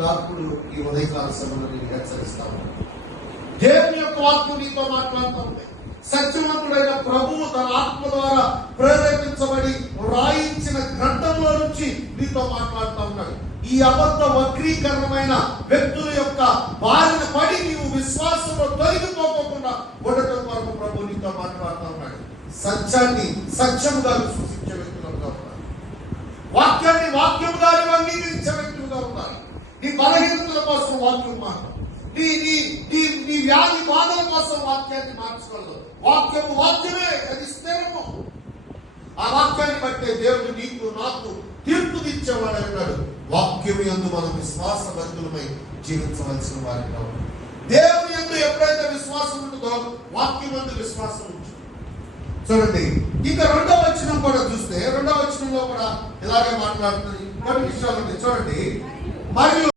గార్పుడు ఈ ఉదయకాల సమయంలో నేను హెచ్చరిస్తాను. దేవుని యొక్క వాక్యం నీతో మాట్లాడుతూ ఉంది. సత్యవంతుడైన ప్రభువు తన ఆత్మ ద్వారా ప్రేరేపించబడి రాయించిన గ్రంథంలో నుంచి నీతో మాట్లాడుతూ ఉన్నాడు. ఈ అబద్ధ వక్రీకరణమైన వ్యక్తుల యొక్క బారిన పడి నీవు విశ్వాసంలో తొలగిపోకుండా ఉండటం కొరకు ప్రభు నీతో మాట్లాడుతూ ఉన్నాడు. సత్యాన్ని సత్యముగా విశ్వసించే వ్యక్తులుగా ఉన్నారు. వాక్యాన్ని వాక్యముగా అంగీకరించే వ్యక్తులుగా ఉన్నారు. నీ బలహీనతల కోసం వాక్యం మాట, నీ వ్యాధి బాధల కోసం వాక్యాన్ని మార్చుకోలేదు. వాక్యము వాక్యమే, అది స్థిరము. ఆ వాక్యాన్ని బట్టే దేవుడు నీకు నాకు తీర్పు ఇచ్చేవాడు అన్నాడు. వాక్యము యందు మనం విశ్వాసవంతులమై జీవించవలసిన వారిగా ఉన్నాం. దేవుని యందు ఎప్పుడైతే విశ్వాసం ఉంటుందో వాక్యం యందు విశ్వాసం ఉంటుంది. చూడండి, ఇక రెండవ వచనం కూడా చూస్తే, రెండవ వచనంలో కూడా ఇలాగే మాట్లాడుతుంది. కొన్ని విషయాలు చూడండి. మరియు